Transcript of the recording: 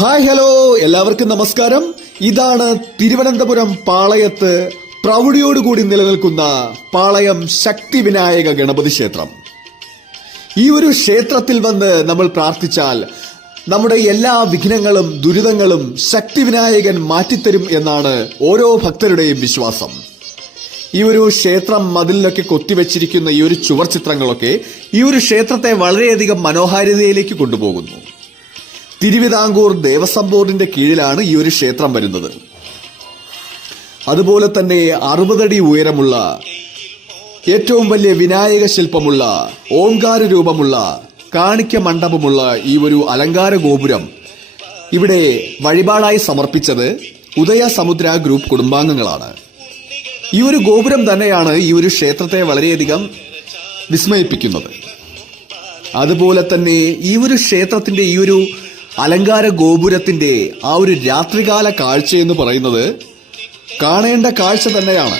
Hi hello എല്ലാവർക്കും നമസ്കാരം. ഇതാണ് തിരുവനന്തപുരം പാളയത്ത് പ്രൗഢിയോടുകൂടി നിലനിൽക്കുന്ന പാളയം ശക്തി വിനായക ഗണപതി ക്ഷേത്രം. ഈ ഒരു ക്ഷേത്രത്തിൽ വന്ന് നമ്മൾ പ്രാർത്ഥിച്ചാൽ നമ്മുടെ എല്ലാ വിഘ്നങ്ങളും ദുരിതങ്ങളും ശക്തി വിനായകൻ മാറ്റിത്തരും എന്നാണ് ഓരോ ഭക്തരുടെയും വിശ്വാസം. ഈ ഒരു ക്ഷേത്രം മതിലിലൊക്കെ കൊത്തിവെച്ചിരിക്കുന്ന ഈ ഒരു ചുവർ ചിത്രങ്ങളൊക്കെ ഈ ഒരു ക്ഷേത്രത്തെ വളരെയധികം മനോഹാരിതയിലേക്ക് കൊണ്ടുപോകുന്നു. തിരുവിതാംകൂർ ദേവസ്വം ബോർഡിന്റെ കീഴിലാണ് ഈ ഒരു ക്ഷേത്രം വരുന്നത്. അതുപോലെ തന്നെ 60 അടി ഉയരമുള്ള ഏറ്റവും വലിയ വിനായക ശില്പമുള്ള ഓംകാര രൂപമുള്ള കാണിക്ക മണ്ഡപമുള്ള ഈ ഒരു അലങ്കാര ഗോപുരം ഇവിടെ വഴിപാടായി സമർപ്പിച്ചത് ഉദയ സമുദ്ര ഗ്രൂപ്പ് കുടുംബാംഗങ്ങളാണ്. ഈ ഒരു ഗോപുരം തന്നെയാണ് ഈ ഒരു ക്ഷേത്രത്തെ വളരെയധികം വിസ്മയിപ്പിക്കുന്നത്. അതുപോലെ തന്നെ ഈ ഒരു ക്ഷേത്രത്തിന്റെ ഈ ഒരു അലങ്കാര ഗോപുരത്തിന്റെ ആ ഒരു രാത്രികാല കാഴ്ച എന്ന് പറയുന്നത് കാണേണ്ട കാഴ്ച തന്നെയാണ്.